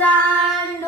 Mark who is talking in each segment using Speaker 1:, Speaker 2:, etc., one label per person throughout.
Speaker 1: Alexander.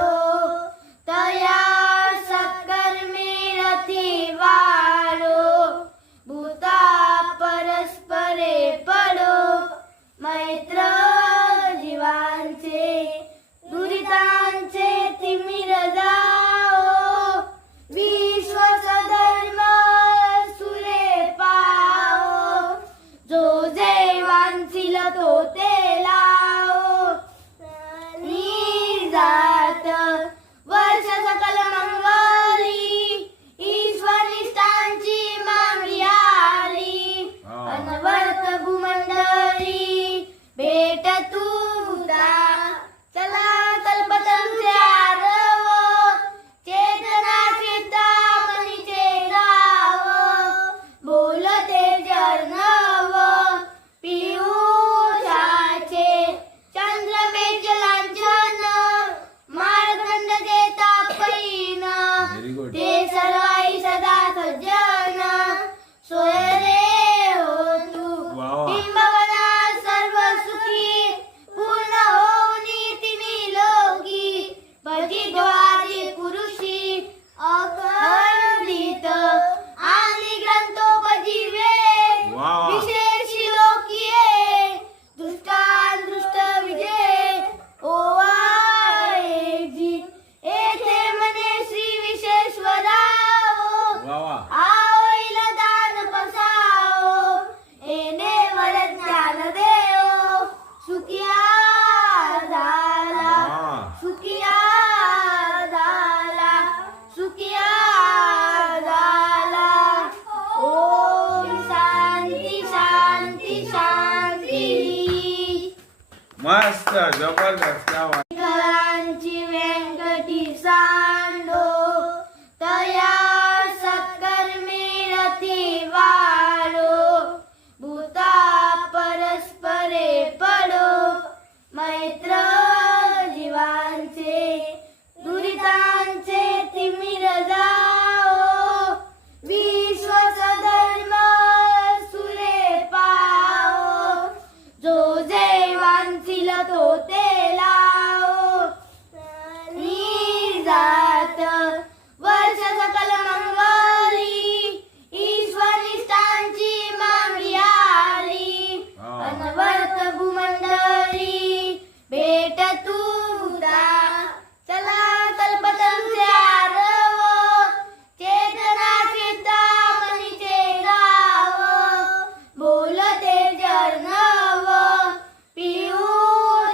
Speaker 2: મસ્ત જબરદસ્ત